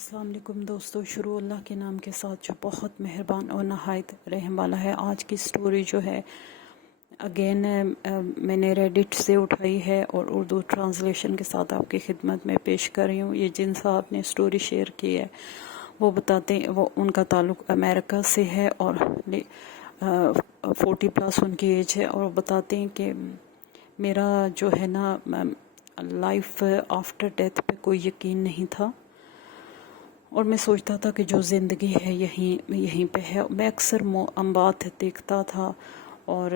السلام علیکم دوستو، شروع اللہ کے نام کے ساتھ جو بہت مہربان اور نہایت رحم والا ہے۔ آج کی سٹوری جو ہے اگین میں نے ریڈٹ سے اٹھائی ہے اور اردو ٹرانسلیشن کے ساتھ آپ کی خدمت میں پیش کر رہی ہوں۔ یہ جن صاحب نے سٹوری شیئر کی ہے وہ بتاتے ہیں، وہ ان کا تعلق امریکہ سے ہے اور 40+ ان کی ایج ہے، اور وہ بتاتے ہیں کہ میرا جو ہے نا لائف آفٹر ڈیتھ پہ کوئی یقین نہیں تھا، اور میں سوچتا تھا کہ جو زندگی ہے یہیں پہ ہے۔ میں اکثر اموات دیکھتا تھا اور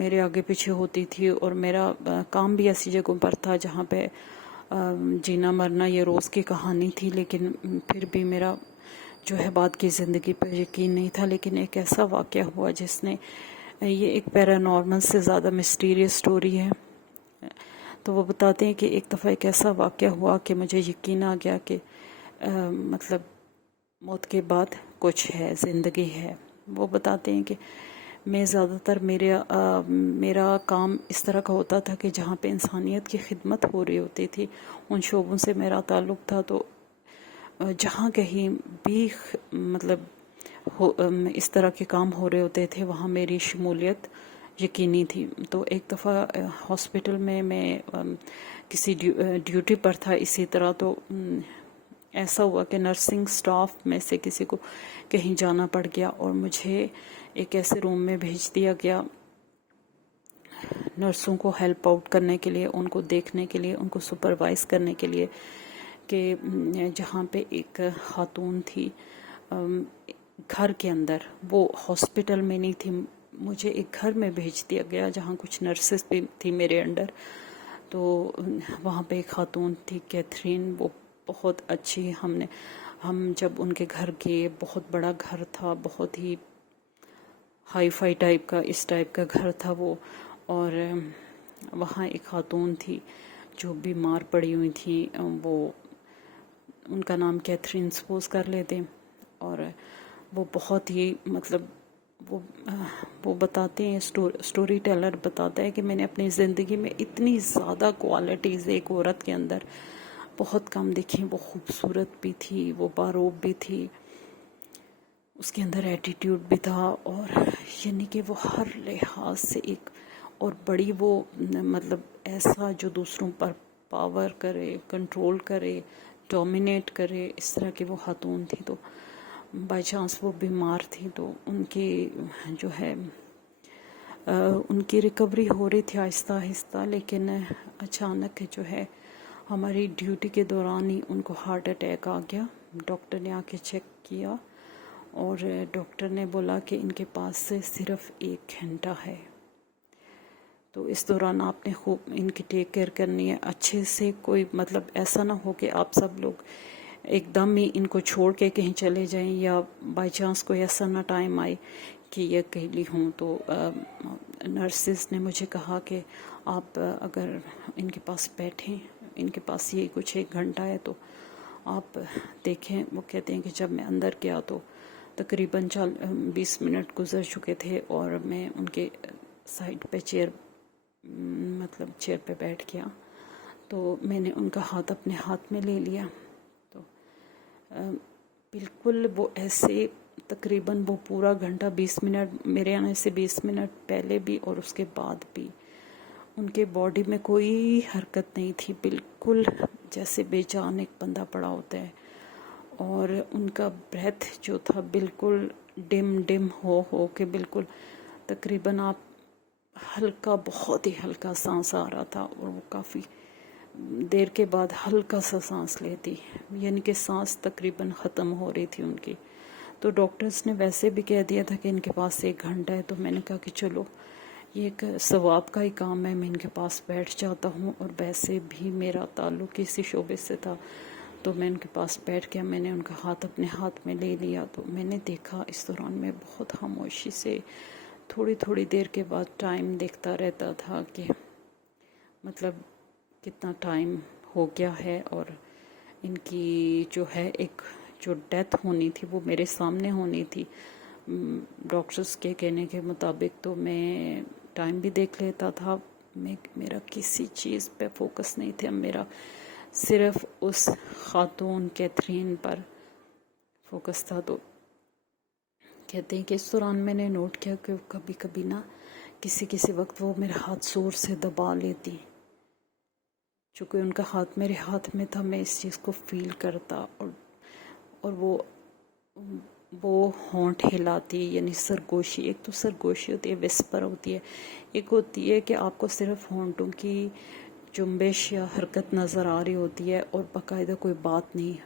میرے آگے پیچھے ہوتی تھی، اور میرا کام بھی ایسی جگہوں پر تھا جہاں پہ جینا مرنا یہ روز کی کہانی تھی، لیکن پھر بھی میرا جو ہے بعد کی زندگی پر یقین نہیں تھا۔ لیکن ایک ایسا واقعہ ہوا جس نے، یہ ایک پیرانارمل سے زیادہ مسٹیریس سٹوری ہے۔ تو وہ بتاتے ہیں کہ ایک دفعہ ایک ایسا واقعہ ہوا کہ مجھے یقین آ گیا کہ مطلب موت کے بعد کچھ ہے، زندگی ہے۔ وہ بتاتے ہیں کہ میں زیادہ تر میرا کام اس طرح کا ہوتا تھا کہ جہاں پہ انسانیت کی خدمت ہو رہی ہوتی تھی ان شعبوں سے میرا تعلق تھا، تو جہاں کہیں بھی مطلب اس طرح کے کام ہو رہے ہوتے تھے وہاں میری شمولیت یقینی تھی۔ تو ایک دفعہ ہاسپٹل میں کسی ڈیوٹی پر تھا اسی طرح، تو ایسا ہوا کہ نرسنگ سٹاف میں سے کسی کو کہیں جانا پڑ گیا اور مجھے ایک ایسے روم میں بھیج دیا گیا نرسوں کو ہیلپ آؤٹ کرنے کے لیے، ان کو دیکھنے کے لیے، ان کو سپروائز کرنے کے لیے، کہ جہاں پہ ایک خاتون تھی گھر کے اندر، وہ ہاسپٹل میں نہیں تھی، مجھے ایک گھر میں بھیج دیا گیا جہاں کچھ نرسز بھی تھی میرے انڈر۔ تو وہاں پہ ایک خاتون تھی کیتھرین، وہ بہت اچھی، ہم جب ان کے گھر گئے، بہت بڑا گھر تھا، بہت ہی ہائی فائی ٹائپ کا، اس ٹائپ کا گھر تھا وہ، اور وہاں ایک خاتون تھی جو بیمار پڑی ہوئی تھی، وہ ان کا نام کیتھرین سپوز کر لیتے، اور وہ بہت ہی مطلب وہ بتاتے ہیں، سٹوری ٹیلر بتاتا ہے کہ میں نے اپنی زندگی میں اتنی زیادہ کوالٹیز ایک عورت کے اندر بہت کم دیکھی۔ وہ خوبصورت بھی تھی، وہ باروب بھی تھی، اس کے اندر ایٹیٹیوڈ بھی تھا، اور یعنی کہ وہ ہر لحاظ سے ایک اور بڑی، وہ مطلب ایسا جو دوسروں پر پاور کرے، کنٹرول کرے، ڈومینیٹ کرے، اس طرح کی وہ خاتون تھی۔ تو بائی چانس وہ بیمار تھی، تو ان کی جو ہے ان کی ریکوری ہو رہی تھی آہستہ آہستہ، لیکن اچانک جو ہے ہماری ڈیوٹی کے دوران ہی ان کو ہارٹ اٹیک آ گیا۔ ڈاکٹر نے آ کے چیک کیا اور ڈاکٹر نے بولا کہ ان کے پاس صرف 1 گھنٹہ ہے، تو اس دوران آپ نے خوب ان کی ٹیک کیئر کرنی ہے اچھے سے، کوئی مطلب ایسا نہ ہو کہ آپ سب لوگ ایک دم ہی ان کو چھوڑ کے کہیں چلے جائیں، یا بائی چانس کوئی ایسا نہ ٹائم آئے کہ یہ اکیلی ہوں۔ تو نرسز نے مجھے کہا کہ آپ اگر ان کے پاس بیٹھیں، ان کے پاس یہ کچھ 1 گھنٹہ ہے تو آپ دیکھیں۔ وہ کہتے ہیں کہ جب میں اندر گیا تو تقریباً 20 منٹ گزر چکے تھے، اور میں ان کے سائڈ پہ چیئر پہ بیٹھ گیا، تو میں نے ان کا ہاتھ اپنے ہاتھ میں لے لیا، تو بالکل وہ ایسے تقریباً وہ پورا گھنٹہ، 20 منٹ، میرے آنے سے 20 منٹ پہلے بھی اور اس کے بعد بھی ان کے باڈی میں کوئی حرکت نہیں تھی، بالکل جیسے بے جان ایک بندہ پڑا ہوتا ہے، اور ان کا بریتھ جو تھا بالکل ڈم ہو کے بالکل تقریباً آپ ہلکا، بہت ہی ہلکا سانس آ رہا تھا، اور وہ کافی دیر کے بعد ہلکا سا سانس لیتی، یعنی کہ سانس تقریباً ختم ہو رہی تھی ان کی۔ تو ڈاکٹرز نے ویسے بھی کہہ دیا تھا کہ ان کے پاس 1 گھنٹہ ہے، تو میں نے کہا کہ چلو یہ ایک ثواب کا ہی کام ہے، میں ان کے پاس بیٹھ جاتا ہوں، اور ویسے بھی میرا تعلق اسی شعبے سے تھا، تو میں ان کے پاس بیٹھ گیا، میں نے ان کا ہاتھ اپنے ہاتھ میں لے لیا۔ تو میں نے دیکھا اس دوران میں بہت خاموشی سے تھوڑی دیر کے بعد ٹائم دیکھتا رہتا تھا کہ مطلب کتنا ٹائم ہو گیا ہے، اور ان کی جو ہے ایک جو ڈیتھ ہونی تھی وہ میرے سامنے ہونی تھی ڈاکٹرز کے کہنے کے مطابق۔ تو میں ٹائم بھی دیکھ لیتا تھا، میرا کسی چیز پہ فوکس نہیں تھا، میرا صرف اس خاتون کیتھرین پر فوکس تھا. تو کہتے ہیں کہ اس دوران میں نے نوٹ کیا کہ کبھی کبھی نا کسی وقت وہ میرا ہاتھ زور سے دبا لیتی. چونکہ ان کا ہاتھ میرے ہاتھ میں تھا، میں اس چیز کو فیل کرتا. اور وہ ہونٹ ہلاتی، یعنی سرگوشی. ایک تو سرگوشی ہوتی ہے، وسپر ہوتی ہے. ایک ہوتی ہے کہ آپ کو صرف ہونٹوں کی جنبش یا حرکت نظر آ رہی ہوتی ہے اور باقاعدہ کوئی بات نہیں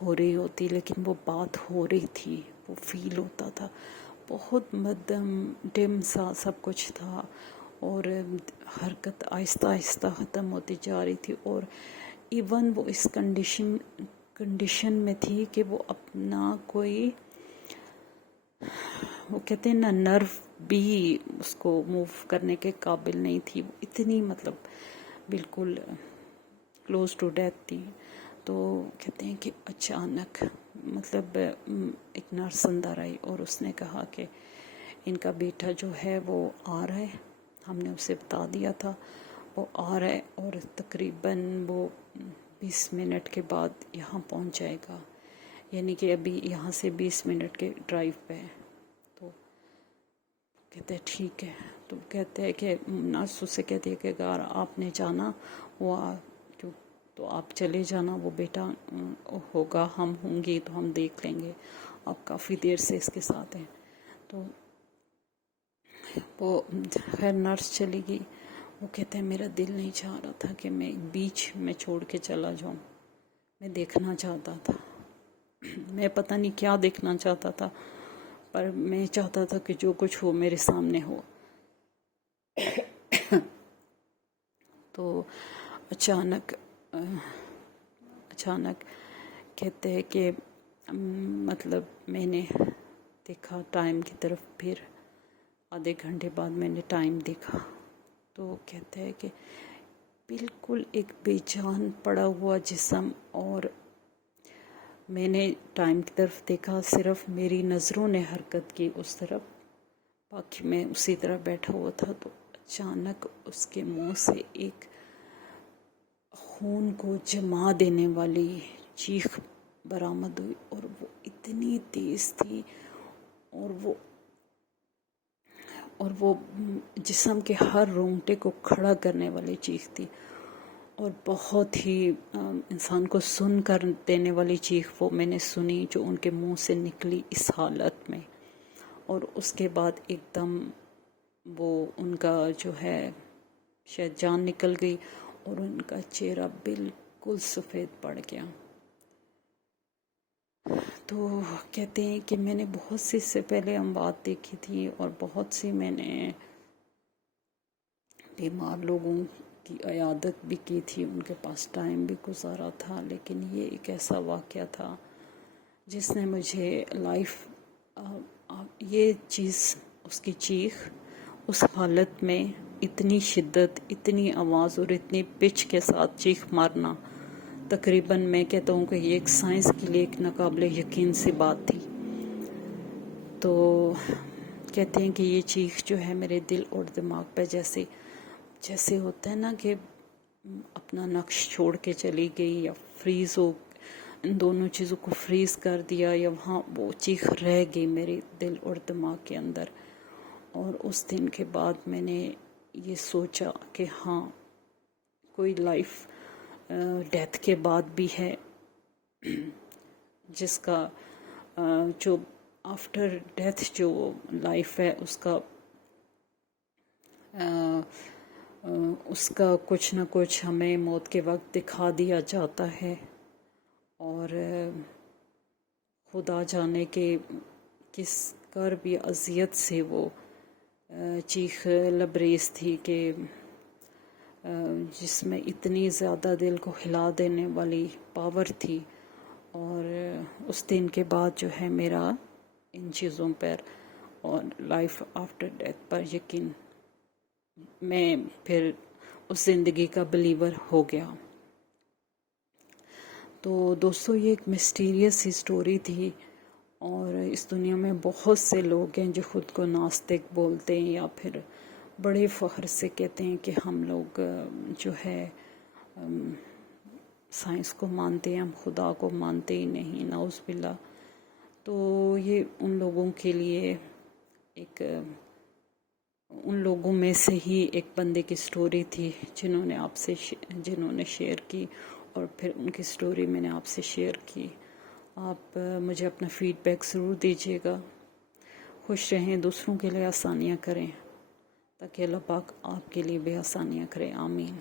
ہو رہی ہوتی، لیکن وہ بات ہو رہی تھی، وہ فیل ہوتا تھا. بہت مدھم ڈم سا سب کچھ تھا، اور حرکت آہستہ آہستہ ختم ہوتی جا رہی تھی. اور ایون وہ اس کنڈیشن میں تھی کہ وہ اپنا کوئی، وہ کہتے ہیں نا، نرو بھی اس کو موو کرنے کے قابل نہیں تھی. وہ اتنی مطلب بالکل کلوز ٹو ڈیتھ تھی. تو کہتے ہیں کہ اچانک مطلب ایک نرس اندر آئی اور اس نے کہا کہ ان کا بیٹا جو ہے وہ آ رہا ہے. ہم نے اسے بتا دیا تھا وہ آ رہا ہے، اور تقریباً وہ 20 منٹ کے بعد یہاں پہنچ جائے گا. یعنی کہ ابھی یہاں سے 20 منٹ کے ڈرائیو پہ ہے. تو کہتے ہیں ٹھیک ہے. تو کہتے ہیں کہ نرس اسے کہتی ہے کہ اگر آپ نے جانا تو آپ چلے جانا، وہ بیٹا ہوگا، ہم ہوں گی تو ہم دیکھ لیں گے، آپ کافی دیر سے اس کے ساتھ ہیں. تو وہ خیر نرس چلی گئی. وہ کہتے ہیں میرا دل نہیں چاہ رہا تھا کہ میں بیچ میں چھوڑ کے چلا جاؤں. میں دیکھنا چاہتا تھا، میں پتہ نہیں کیا دیکھنا چاہتا تھا، پر میں چاہتا تھا کہ جو کچھ ہو میرے سامنے ہو. تو اچانک کہتے ہیں کہ مطلب میں نے دیکھا ٹائم کی طرف. پھر آدھے گھنٹے بعد میں نے ٹائم دیکھا تو کہتے ہیں کہ بالکل ایک بے جان پڑا ہوا جسم. اور میں نے ٹائم کی طرف دیکھا، صرف میری نظروں نے حرکت کی اس طرف، باقی میں اسی طرح بیٹھا ہوا تھا. تو اچانک اس کے منہ سے ایک خون کو جما دینے والی چیخ برآمد ہوئی، اور وہ اتنی تیز تھی اور وہ جسم کے ہر رونگٹے کو کھڑا کرنے والی چیخ تھی، اور بہت ہی انسان کو سن کر دینے والی چیخ وہ میں نے سنی جو ان کے منہ سے نکلی اس حالت میں. اور اس کے بعد ایک دم وہ ان کا جو ہے شاید جان نکل گئی، اور ان کا چہرہ بالکل سفید پڑ گیا. تو کہتے ہیں کہ میں نے بہت سی سے پہلے اموات دیکھی تھی، اور بہت سی میں نے بیمار لوگوں کی عیادت بھی کی تھی، ان کے پاس ٹائم بھی گزارا تھا، لیکن یہ ایک ایسا واقعہ تھا جس نے مجھے یہ چیز، اس کی چیخ اس حالت میں اتنی شدت، اتنی آواز اور اتنی پچ کے ساتھ چیخ مارنا، تقریباً میں کہتا ہوں کہ یہ ایک سائنس کے لیے ایک ناقابل یقین سی بات تھی. تو کہتے ہیں کہ یہ چیخ جو ہے میرے دل اور دماغ پہ جیسے ہوتا ہے نا کہ اپنا نقش چھوڑ کے چلی گئی، یا فریز ہو، ان دونوں چیزوں کو فریز کر دیا، یا وہاں وہ چیخ رہ گئی میرے دل اور دماغ کے اندر. اور اس دن کے بعد میں نے یہ سوچا کہ ہاں، کوئی لائف ڈیتھ کے بعد بھی ہے، جس کا جو آفٹر ڈیتھ جو لائف ہے اس کا کچھ نہ کچھ ہمیں موت کے وقت دکھا دیا جاتا ہے. اور خدا جانے کہ کس کر بھی اذیت سے وہ چیخ لبریز تھی کہ جس میں اتنی زیادہ دل کو ہلا دینے والی پاور تھی. اور اس دن کے بعد جو ہے میرا ان چیزوں پر اور لائف آفٹر ڈیتھ پر یقین، میں پھر اس زندگی کا بلیور ہو گیا. تو دوستو، یہ ایک مسٹیریس ہی سٹوری تھی، اور اس دنیا میں بہت سے لوگ ہیں جو خود کو ناستک بولتے ہیں، یا پھر بڑے فخر سے کہتے ہیں کہ ہم لوگ جو ہے سائنس کو مانتے ہیں، ہم خدا کو مانتے ہی نہیں، نعوذ باللہ. تو یہ ان لوگوں کے لیے ان لوگوں میں سے ہی ایک بندے کی سٹوری تھی جنہوں نے شیئر کی، اور پھر ان کی سٹوری میں نے آپ سے شیئر کی۔ آپ مجھے اپنا فیڈ بیک ضرور دیجیے گا۔ خوش رہیں، دوسروں کے لیے آسانیاں کریں، تاکہ اللہ پاک آپ کے لیے بھی آسانیاں کرے۔ آمین۔